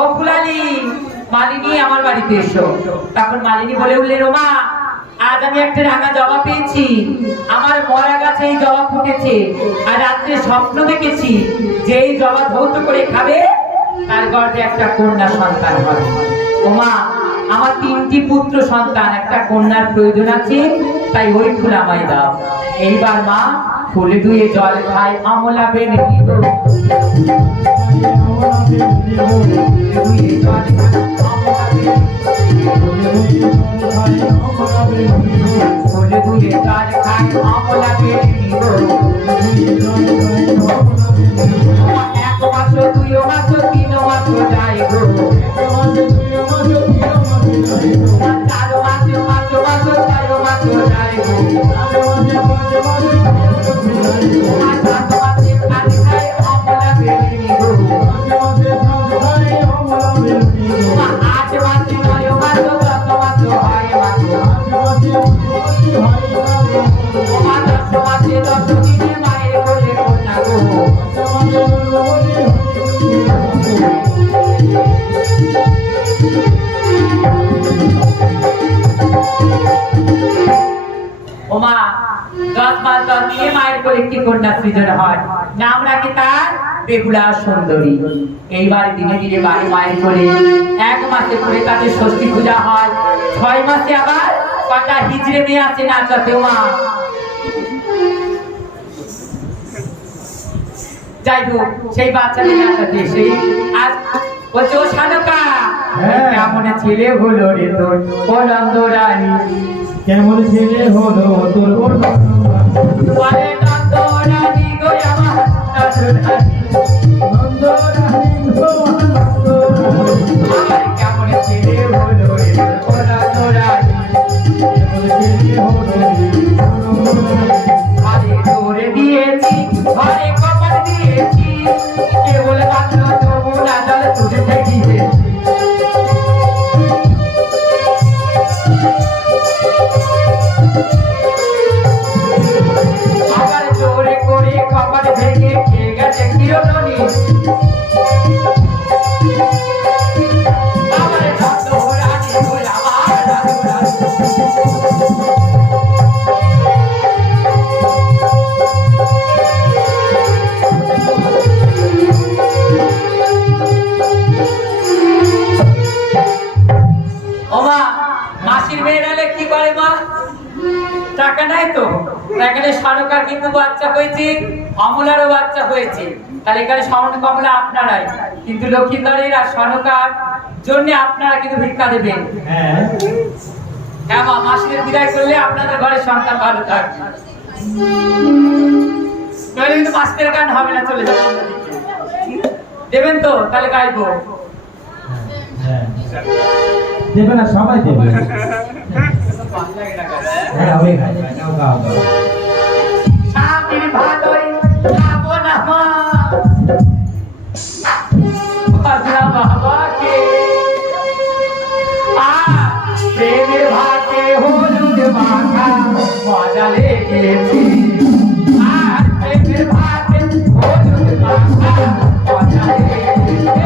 ও ফুলালি, মালিনী আমার বাড়িতে এসো। তখন মালিনী বলে উঠলেন, ও মা, আজ আমি একটা রাঙা জবা পেয়েছি। আমার মরা গাছে এই জবা ফুটেছে, আর রাত্রে স্বপ্ন দেখেছি যে এই জবা ধৌত করে খাবে, তার গর্ভে একটা কন্যা সন্তান হবে। ও মা, আমার 3টি পুত্র সন্তান, একটা কন্যার প্রয়োজন আছে, তাই ওই ফুল আমায় দাও। এইবার মা ফুলে ধুয়ে জল খায়, আমলা বেনে দিব। ফুলে ধুয়ে জল খায়, আমলা বেনে দিব। 1 মাস 2 মাস 3 মাস যায় গো, 4 মাস 5 মাস 6 মাস যায় গো, 7 মাসে খাই খাই আমলা বেনে দিব। 8 মাসে 9 মাস 10 মাস হয় মাস, 10 মাসে 10 দিনে মায়ের কোলে কন্যা গো। ওমা 10 মাস 10 দিনে মায়ের কোলে একটি কন্যা সৃজন হয়, নাম রাখে তার বেহুলা সুন্দরী। এইবার ধীরে ধীরে মায়ের কোলে 1 মাসে পরে তাদের ষষ্ঠী পূজা হয়, 6 মাসে আবার কটা হিজড়ে মেয়ে আছে নাচাতে। মা যাই হোক, সেই বাচ্চাদের নাচাতে সেই আজ বলছে, ও সাধকা, কেমন ছেলে হলো রে তোর ও নন্দরানী, কেমন ছেলে হলো তোর বলে নন্দরানী গো আমার নন্দরানী, নন্দরানী গো আমার কেমন ছেলে হলো রে তোর ও নন্দরানী, কেমন ছেলে হলো আরে তোরে দিয়েছি ঘরে কপাল দিয়েছি, কেবল মাত্র যমুনা জল তুলে দিয়েছি। আবার জোরে করে কপাল ভেঙে খেয়ে গেছে কিরণী, আবার নন্দরানী গো আমার নন্দরানী। ওমা, মাসির মেয়েরালে কি করে মা? টাকা নাই তো, এখানে সারকার কিন্তু বাচ্চা হয়েছে, অমলারও বাচ্চা হয়েছে, তাহলে এখানে স্বর্ণ কমলা আপনারাই, কিন্তু লক্ষ্মীন্দরের আর স্বর্ণকার জন্য আপনারা কিন্তু ভিক্ষা দেবেন। হ্যাঁ হ্যাঁ মা, মাসিদের বিদায় করলে আপনাদের ঘরে সন্তান ভালো থাকবে, তাহলে কিন্তু মাসিদের গান হবে না, চলে যাবে অন্যদিকে। দেবেন তো? তাহলে গাইবো। হ্যাঁ দেবে না, সবাই দেবে। হ্যাঁ ওই গাও গাও গাও। স্বামীর ভালোই খাবো না মা, বাজনা বাবাকে, প্রেমের ভাতে হলুদ মাখা মজা লেগেছি, আর প্রেমের ভাতে হলুদ মাখা মজা লেগেছে।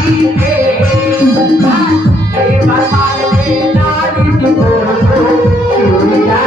বাড়িতে এবার মারবে নালিশ করবো চুরিয়া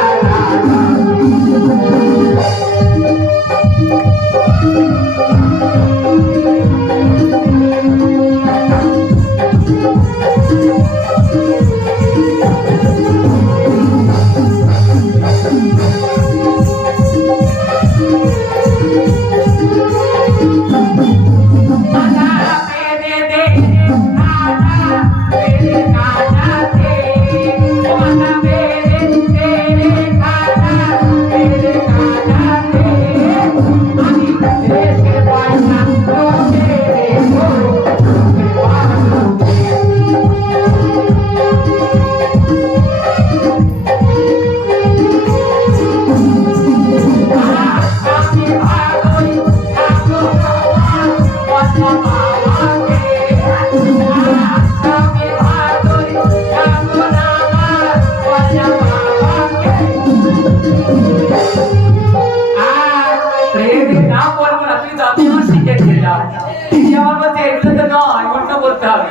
বলতে হবে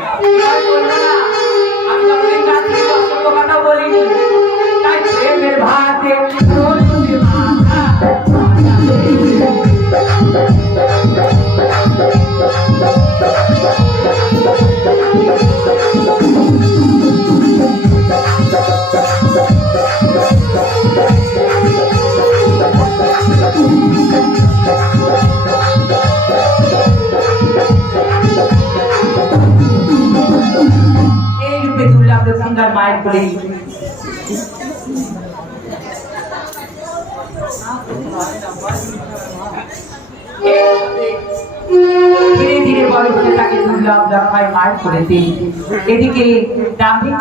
আমি তোমাদের কাছে অসংখ্য কথা বলিনি তাই প্রেমের ভাতে সুন্দর মায়ের কোলে ধীরে ধীরে বড় হতে তাকে দুর্লভ দফায় মায়ের করেছে। এদিকে দাম্ভিক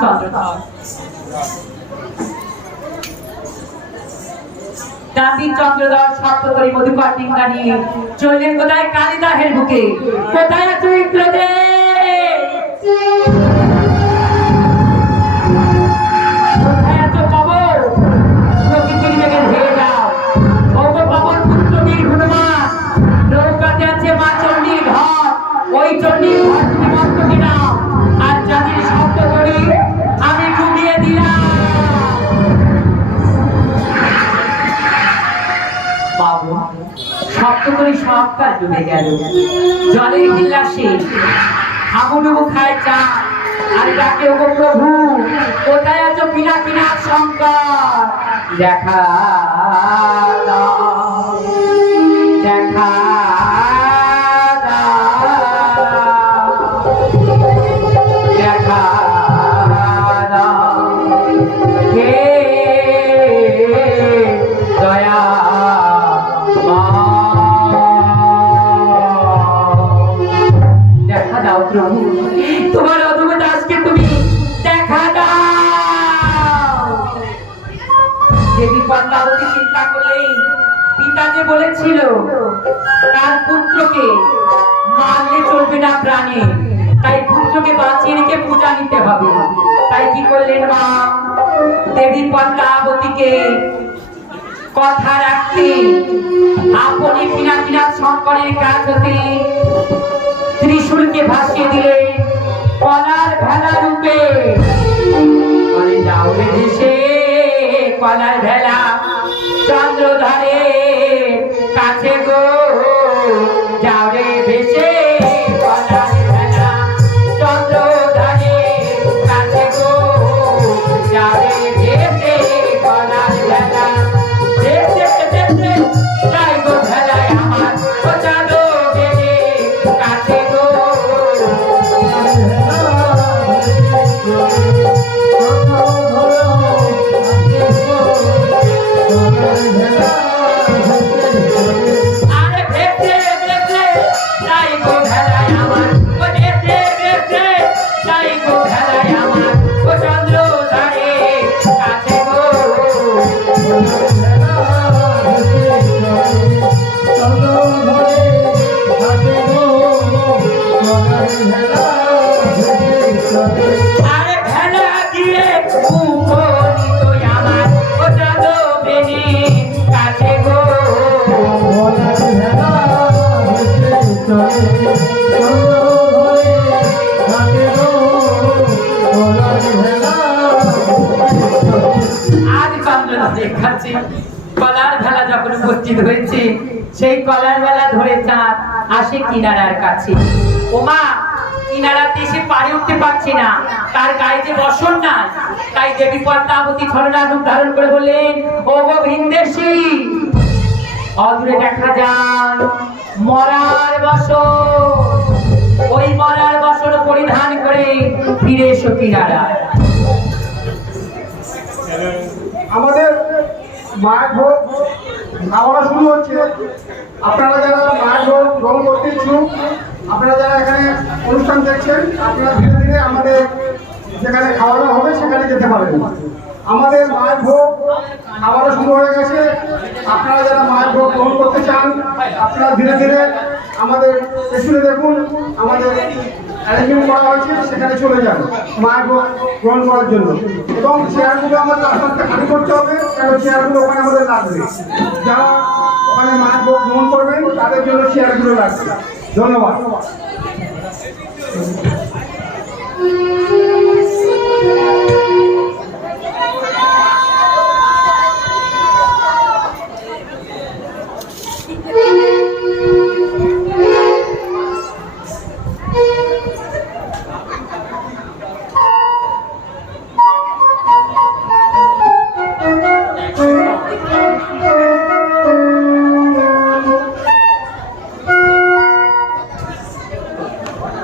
চন্দ্রধর শক্ত করে মধুকর ডিঙ্গা নিয়ে চললেন কোথায় কালিদাহের বুকে। কোথায় আছো ইন্দ্রদেব? শক্ত করে সব কাজ ডুবে গেল জলের গিলাসে হাবুডুবু খায় চা আর ডাকে ওগো প্রভু কোথায় আছো পিনাকিনাথ শঙ্কর দেখা দাও দেখা দেখা হে দয়া তোমার অধম দাসকে তুমি দেখা দাও। দেবী পদ্মাবতী চিন্তা করলেই পিতা যে বলেছিল তার পুত্রকে মারলে চলবে না প্রাণে, তাই পুত্রকে বাঁচিয়ে রেখে পূজা নিতে হবে। তাই কি করলেন মা? দেবী পদ্মাবতীকে কথা রাখতে আপনি পিনাকিনাথ শঙ্করের কাছ হতে ত্রিশূলকে ভাসিয়ে দিলে কলার ভেলা রূপে। যাও রে ভেসে কলার ভেলা চন্দ্রধারে কাছে গো, যাও রে ভেসে কলার ভেলা চন্দ্রধারে কাছে গো, যাও রে ভেসে কলার ভেলা ভেসে ভেসে যাই গো ভেলায় আমার ও চাঁদো ভেসে কাছে গো। উপস্থিত হয়েছে সেই কলার বেলা ধরে চাঁদ আসে কিনারার কাছে। ওমা কিনারাতে এসে পারে উঠতে পারছে না, তার গায়ে যে বসন নাই, তাই দেবী পদ্মাবতী ছলনা রূপ ধারণ করে বললেন, ও গো ভিনদেশী, অদূরে দেখা যায় মরার বসন, ওই মরার বসন পরিধান করে ফিরে এসো কিনারা। আমাদের মায়ের ভোগ খাওয়ানো শুরু হচ্ছে। আপনারা যারা মায়ের ভোগ গ্রহণ করতে ইচ্ছুক, আপনারা যারা এখানে অনুষ্ঠান দেখছেন, আপনারা ধীরে ধীরে আমাদের যেখানে খাওয়ানো হবে সেখানে যেতে পারেন। আমাদের মায়ের ভোগ খাওয়ানো শুরু হয়ে গেছে। আপনারা যারা মায়ের ভোগ গ্রহণ করতে চান, আপনারা ধীরে ধীরে আমাদের পেছনে দেখুন, আমাদের অ্যারেঞ্জমেন্ট করা হয়েছে, সেখানে চলে যান মায়ের ভোগ গ্রহণ করার জন্য। এবং চেয়ারগুলো আমাদের আস্তে আস্তে খালি করতে হবে, কারণ চেয়ারগুলো ওখানে আমাদের লাগবে। যারা ওখানে মায়ের ভোগ গ্রহণ করবেন তাদের জন্য চেয়ারগুলো লাগবে। ধন্যবাদ।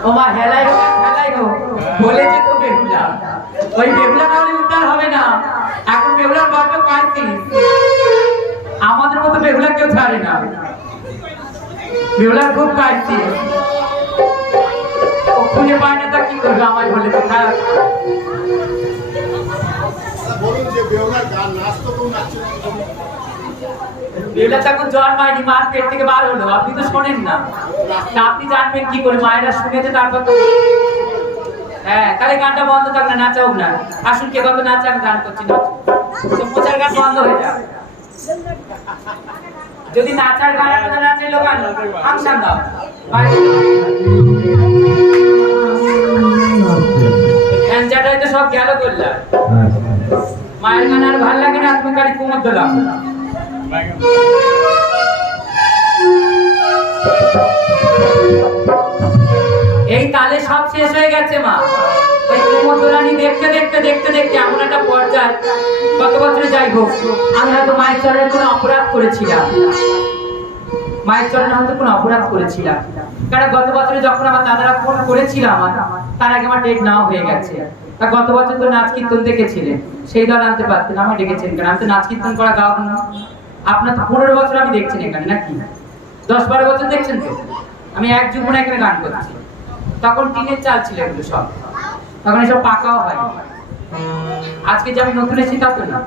ওমা হেলাই হোক বলেছে তো বেহুলা, ওই বেহুলা তাহলে উদ্ধার হবে না। এখন বেহুলার বড্ড পাইছিস, আমাদের মতো বেহুলা কেউ ছাড়ে না, বেহুলার খুব পাইছিস, ও খুঁজে পায় না, তা কি করবে? আমায় বলে তো খারাপ। বেহুলা তখন জন্মায়নি, মার পেট থেকে বার হলো, আপনি তো শোনেন না, তা আপনি জানবেন কি করে? মায়েরা শুনেছে তারপর তো। হ্যাঁ, তাহলে গানটা বন্ধ থাক না, নাচা হোক না। আসুন কে কত নাচে, আমি গান করছি, মোচার গান বন্ধ হয়ে যাবে। যদি নাচার গান আপনাদের না চাইলো গান ফাংশন দাও, ফ্যানচাটাই তো সব গেল করলাম। মায়ের গান আর ভাল লাগে না, তুমি খালি কুমোর দিলাম। এই তালে সব শেষ হয়ে গেছে মা। ওই কুমোর দোলানি দেখতে দেখতে দেখতে দেখতে এমন একটা পর্যায়ে, গত বছরে যাই হোক, আমরা তো মায়ের চরণে কোনো অপরাধ করেছিলাম, মায়ের চরণে হয়তো কোনো অপরাধ করেছিলাম। কারণ গত বছরে যখন আমার দাদারা ফোন করেছিল আমার, তার আগে আমার ডেট নাও হয়ে গেছে। তা গত বছর তো নাচ কীর্তন দেখেছিলেন, সেই দল আনতে পারতেন, আমার ডেকেছেন কেন? আমি তো নাচ কীর্তন করা গাও না। আপনার তো 15 বছর আমি দেখছেন এখানে, নাকি 10-12 বছর দেখছেন তো? আমি এক যুগ মনে এখানে গান করছি, তখন টিনের চাল ছিল এগুলো সব, তখন এসব পাকাও হয়। আজকে যে আমি নতুন এসেছি তা তো না।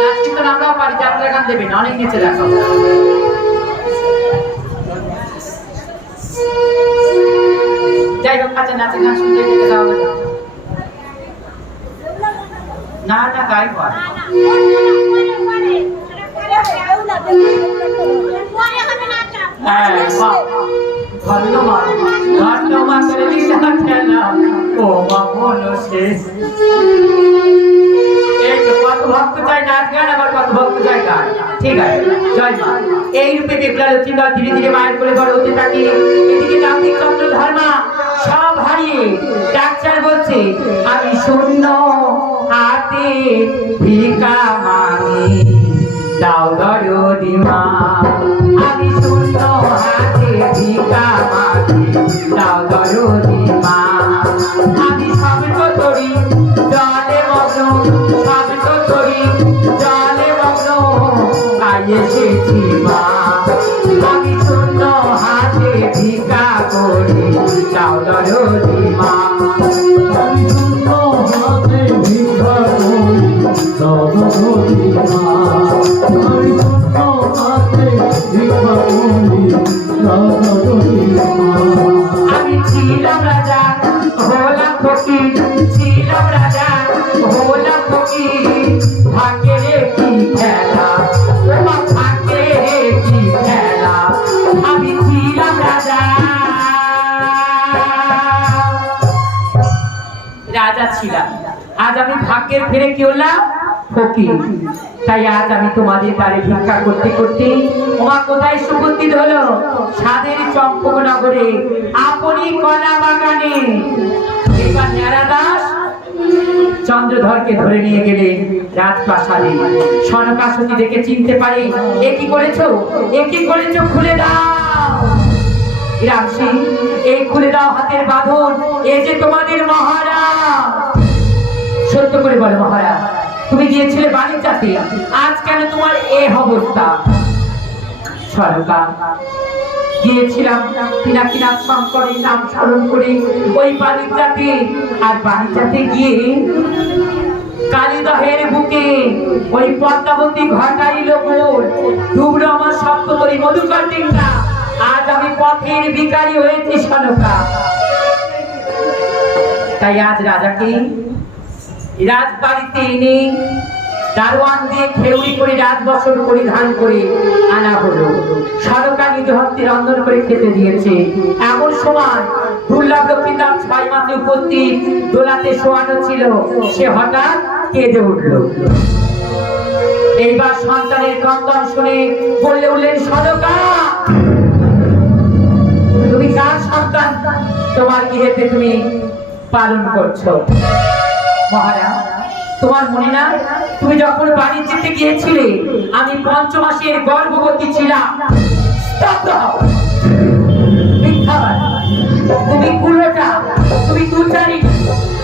নাচ কীর্তন আমরাও পারি, যাত্রা গান দেবে না, অনেক নিচে রাখা। যাই হোক, আচ্ছা নাচের গান শুনতে যেতে দাও না। না গাইব ভক্ত চাই নাচ গান, আবার কত ভক্ত চাই গান। ঠিক আছে, জয় মা। এই রূপে বেগুলা লক্ষ্মী দল ধীরে ধীরে মায়ের কোলে বড় হতে থাকে। এদিকে কার্তিক চন্দ্র ধর্মা সব হারিয়ে ডাক্তার বলছে, আমি শূন্য হাতে ভিকা মানি, দাও দরদি মা। আমি শূন্য হাতে ভিকা মানি, দাও দরদি মা। আমি সব করি জলে মগ্ন, সব করি জলে মগ্ন, তাই এসেছি মা। আমি শূন্য হাতে ভিকা করি, দাও দরদি মা। আমি শূন্য হাতে ভিক্ষা করি, দাও দরদি মা। আমি শূন্য হাতে ভিক্ষা করি, দাও দরদি মা। আমি ছিলাম রাজা, হলাম ফকির, ছিলাম রাজা, হলাম ফকির, ভাগ্যের কি খেলা, তোমার ভাগ্যের কি খেলা। আমি ছিলাম রাজা, রাজা ছিলাম, আজ আমি ভাগ্যের ফেরে কি হলাম? ফকির। তাই আজ আমি তোমাদের দ্বারে ভিক্ষা করতে করতে ওমা কোথায় উপস্থিত হলো? স্বাদের চম্পকনগরে আপনি কলা বাগানে। এবার ন্যাড়া দাস চন্দ্রধরকে ধরে নিয়ে গেলেন রাজপ্রাসাদে। সনকাসতি দেখে চিনতে পারে, এ কি করেছো, এ কি করেছো, খুলে দাও। রামসি, এই খুলে দাও হাতের বাঁধন, এ যে তোমাদের মহারাজ। সত্য করে বলো মহারাজ, তুমি গিয়েছিলে বাণিজ্যাতে, আজ কেন তোমার এ অবস্থা? সরকার, গিয়েছিলাম পিনাকিনাথ শঙ্করের নাম স্মরণ করে ওই বাণিজ্যাতে, আর বাণিজ্যাতে গিয়ে কালীদহের বুকে ওই পদ্মাবতী ঘটাইল গোল, ডুবলো আমার সপ্ততরী মধুকর ডিঙ্গা। আজ আমি পথের ভিখারি হয়েছি সনকা। তাই আজ রাজাকে রাজবাড়িতে এনে দারোয়ান দিয়ে খেউড়ি করে রাজবসর পরিধান করে আনা হলো। সনকা নিজ হস্তে রন্ধন করে খেতে দিয়েছে। এমন সময় দুর্লভ লক্ষ্মীদাস 6 মাসে উপস্থিত দোলাতে শোয়ানো ছিল, সে হঠাৎ কেঁদে উঠল। এইবার সন্তানের ক্রন্দন শুনে বললে উঠলেন, সনকা তুমি কার সন্তান? তোমার গৃহেতে তুমি পালন করছো? মহারাজ, তোমার মনে না, তুমি যখন বাণিজ্যতে গিয়েছিলে আমি 5 মাসের গর্ভবতী ছিলাম। স্তব্ধ হও, মিথ্যাবাদ, তুমি কুলোটা, তুমি দুচারি।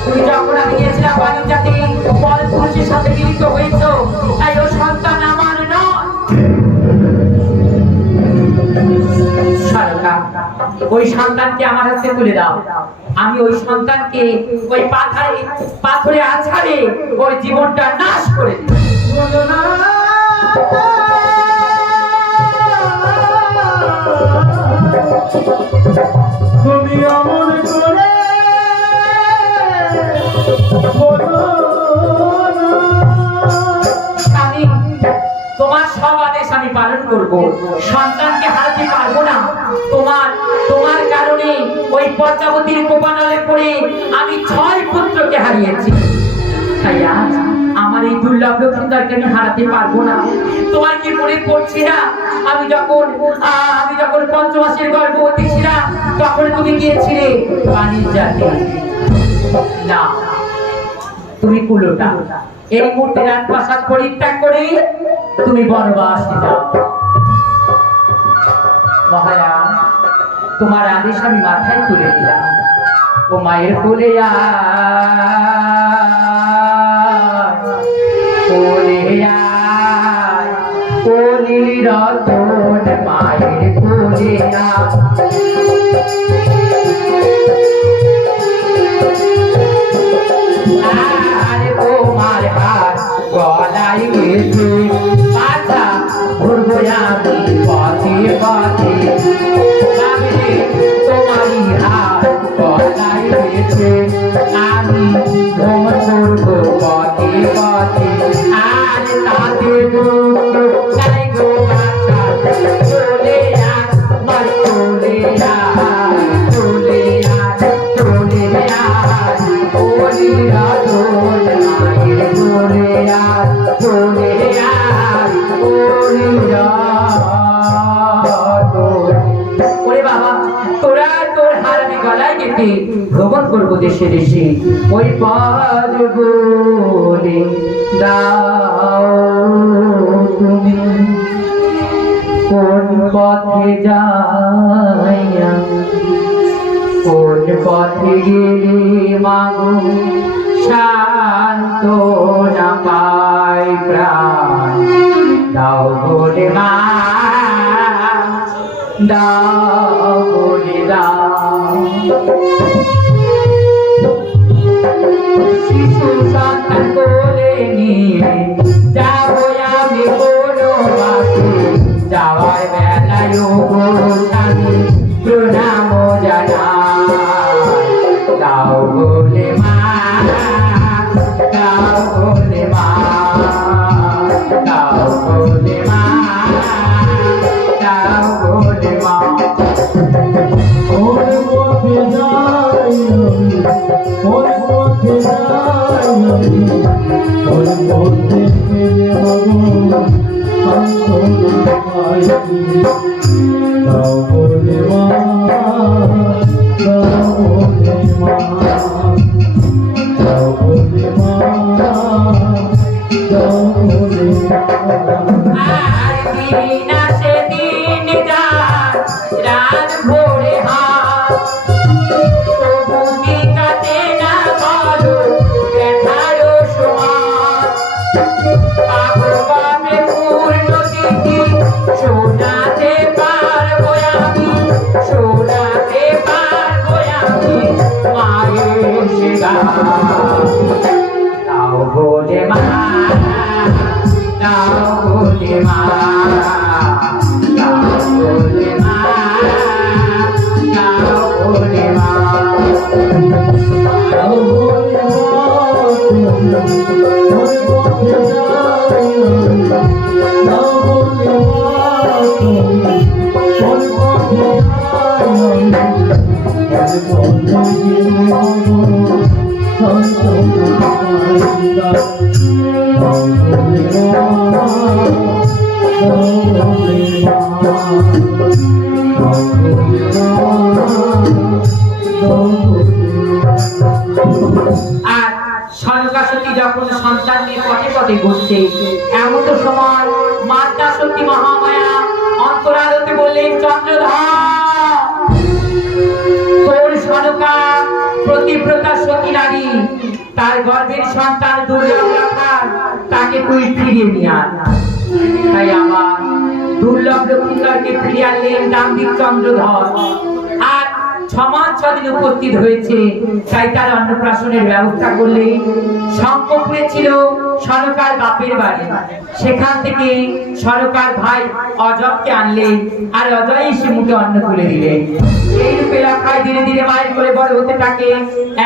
তুমি যখন আমি গিয়েছিলাম বাণিজ্যতে পর পুরুষের সাথে মিলিত হয়েছ, তাই ও সন্তান আমার নয়। সরকার, ওই সন্তানকে আমার হাতে তুলে দাও। আমি ওই সন্তানকে ওই পাথরে আছাড়ে ওর জীবনটা নাশ করে দিই। তুমি অমন করে আমি তোমার সব আদেশ আমি পালন করব, সন্তানকে হারাতে পারবো না। তোমার কারণে ওই পদ্মাবতীর কোপানলে পড়ে আমি 6 পুত্রকে হারিয়েছি। তাই আজ আমার এই দুর্লভ লক্ষ্মীদারকে আমি হারাতে পারবো না। তোমার কি মনে পড়ছে না, আমি যখন 5 মাসের গর্ভবতী ছিলাম তখন তুমি গিয়েছিলে বাণিজ্যাতে? না, তুমি কুলোটা। এই মুহূর্তে রাজপ্রাসাদ পরিত্যাগ করে তুমি বনবাসে যাও। মহারাজ, তোমার আদেশ আমি মাথায় তুলে দিলাম। ও মায়ের কোলে রতন মায়ের কোলে আর তোমার হাত গলায় গেছে, পাছা ঘুরবো আমি পথে পথে। তোমারই হাত গলায় গেছে, আমি ভ্রমণ করবো পথে পথে। আর তাদের দুঃখ নাই গো বাছা, চলে আস মার চলে আস, চলে আস, চলে আস। ওরে রাধন মায়ের চলে আস, চলে আস, ওরে রাধন। ওরে বাবা, তোরা তোর হারামি গলায় গেঁথে ভ্রমণ করবো দেশে দেশে। ওই পদ বলে দাও তুমি কোন পথে যাইয়া, কোন পথে গেলে মাগো শান্ত না পাই প্রাণ। দাও বলে মা, দাও বলে দাও। শিশু সন্তান কোলে নিয়ে যাবো আমি কোনো বাসে, যাওয়ার বেলায় গো স্বামী প্রণাম জানাই। দাও বলে মা, দাও বলে মা, দাও বলে মা, দাও বলে মা। ওর পথে যাই আমি, ওর পথে যাই আমি, ওর পথে ভরে হাত তবু কি কাটে না বলো ব্যথারও সমান পাগলে পূর্ণ তিথি শোনাতে পারবো আমি শোনাতে পারবো আমি মায়ের সেবা তাও বলে মা তাও বলে মা তাও বলে মা তাও বলে মা আর সনকাসতী যখন সন্তান নিয়ে পথে পথে ঘুরছে এমন তো সময় মাতা সতী মহামায়া অন্তরালতে বললেন চন্দ্রধর তোর সনকা প্রতিব্রতা সতী নারী তার গর্ভের সন্তান দুর্লভ রাখার তাকে তুই ফিরিয়ে নিয়ে আন তাই আমার দুর্লভ লক্ষ্মীধরকে ফিরিয়ে আনলেন দাম্ভিক চন্দ্রধর আর 6 মাস 6 দিন উপস্থিত হয়েছে তাই তার অন্নপ্রাশনের ব্যবস্থা করলে শঙ্করপুরে ছিল সনকার বাপের বাড়ি সেখান থেকে সনকার ভাই অজয়কে আনলেন আর অজয় এসে মুখে অন্ন তুলে দিলেন এই রূপে রাখায় ধীরে ধীরে মায়ের কোলে বড় হতে থাকে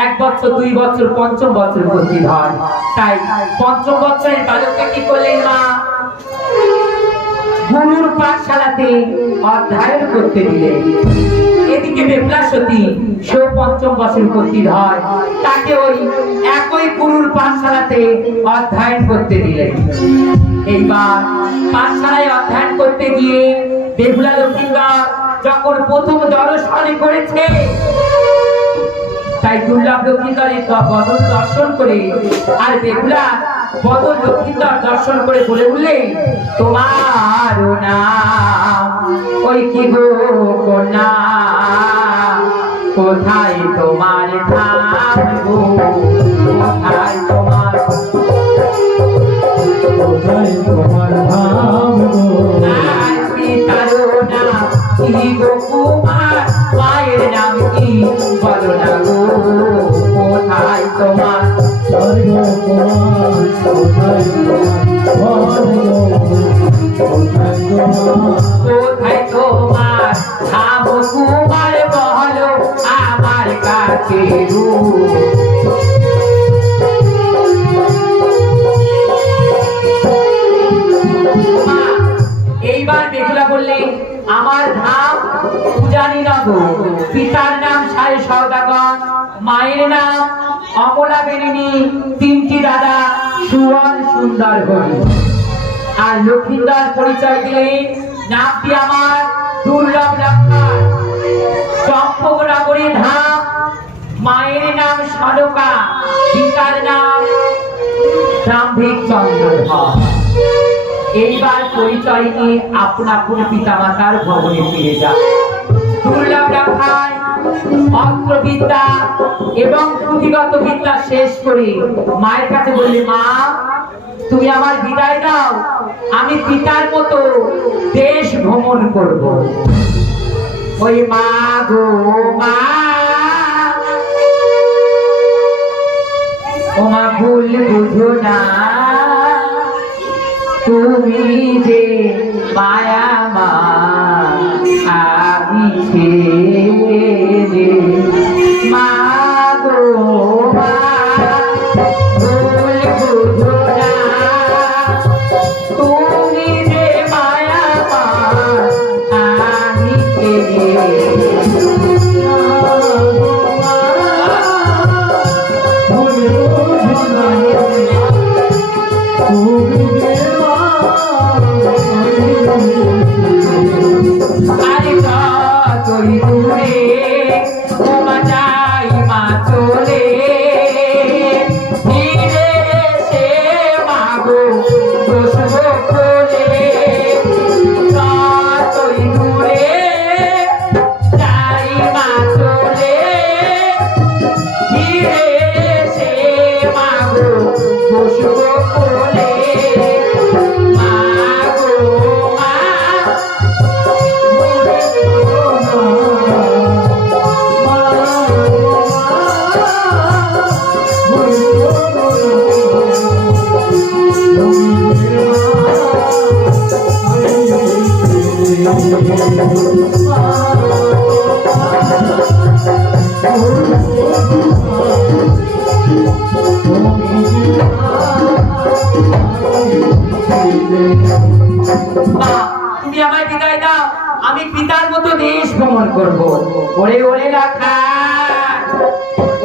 1 বছর 2 বছর 5ম বছর উপস্থিত হয় তাই 5ম বছরের বালককে কি করলেন মা গুরুর পাঠশালাতে অধ্যয়ন করতে দিলেন এদিকে বেহুলা সতী সেও 5ম বছর উপস্থিত হয় তাকে ওই একই গুরুর পাঠশালাতে অধ্যয়ন করতে দিলেন এইবার পাঠশালায় অধ্যয়ন করতে গিয়ে বেহুলা লক্ষ্মীধর যখন প্রথম দর্শনে করেছে তাই দুর্লভ লক্ষ্মীধরের বদন দর্শন করে আর বেহুলা বদন লক্ষ্মীধর দর্শন করে বলে উঠলেন তোমার নাম ওই কি গো কন্যা কোথায় তোমার ধাম গো কোথায় তোমার ধাম পিতার নাম কি গো কুমার মায়ের নাম কি বলো না গো কোথায় তোমার কোথায় তোমার ধাম কুমার বলো আমার কাছে এইবার বেহুলা বললেন আমার ধাম পূজানী নগর পিতার নাম সাই সওদাগর মায়ের নাম অমলা বেরিনী 3টি দাদা সুবল সুন্দর হরি আর লক্ষ্মীধর পরিচয় দিলেন নামটি আমার দুর্লভ রাখার চম্পকনগরী ধাম মায়ের নাম সনকা পিতার নাম দাম্ভিক চন্দ্রধর এইবার পরিচয় নিয়ে আপনা আপন পিতা মাতার ভবনে ফিরে যান দুর্লভ রাখায় অস্ত্রবিদ্যা এবং পুঁথিগত বিদ্যা শেষ করে মায়ের কাছে বললে মা তুমি আমার বিদায় দাও আমি পিতার মতো দেশ ভ্রমণ করব ওই মা গো মা ও মা ভুল বুঝো না তুমি যে মায়া মা আমি ছেলে মা গো মা ভুল বুঝো না তুমি যে মায়া মা আমি ছেলে আরে কতই দূরে তোমা যাই মা চলে ফিরে সে মাগো বসবো কোলে কতই দূরে যাই আমি পিতার মতো দেশ ভ্রমণ করবো। ওরে ওরে রাখা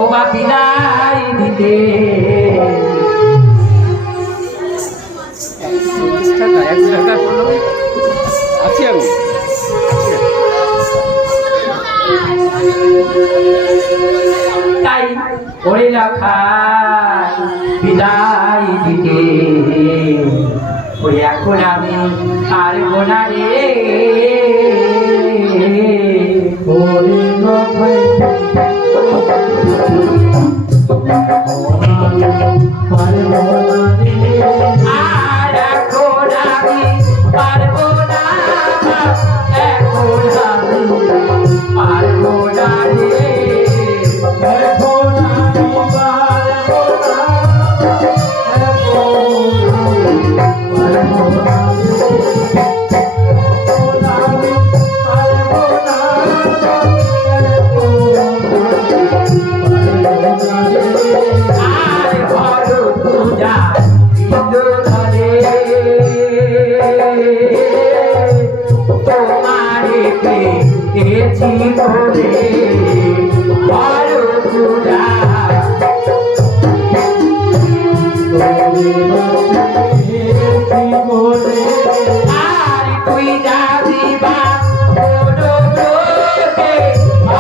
ও বা বিদায় দিতে আছি আমি। তাই ওরে রাখা বিদায় দিতে ওরে এখন আমি পারবো না রে। ওরে রাখাই পারবো না রে। আর এখন আমি পারবো না, এখন আমি পারবো না রে। এখন আমি পারবো না, এখন আমি পারবো না, আর বড় পূজা হিন্দু ধরে তোমারে পেয়েছি বলে বড় পূজা। আর তুই যাবি বা কোনো লোকে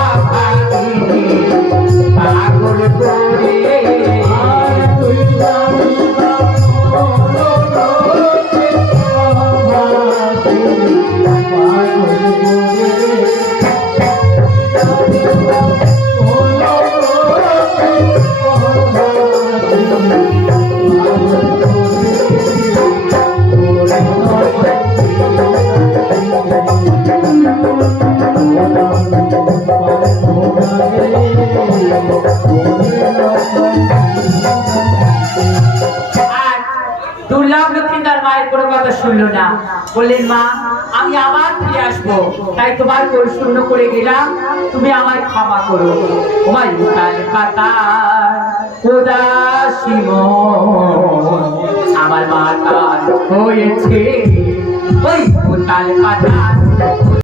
অভাগিনী পাগল করে। আর দুর্লভ লক্ষ্মী তার মায়ের কোনো কথা শুনলো না, বললেন মা আমি আবার ফিরে আসবো, তাই তোমার কোল শূন্য করে গেলাম, তুমি আমায় ক্ষমা করো। তোমার উঠাল পাতা উদাসী মন আমার মাতার হয়েছে, ওই উঠাল পাতা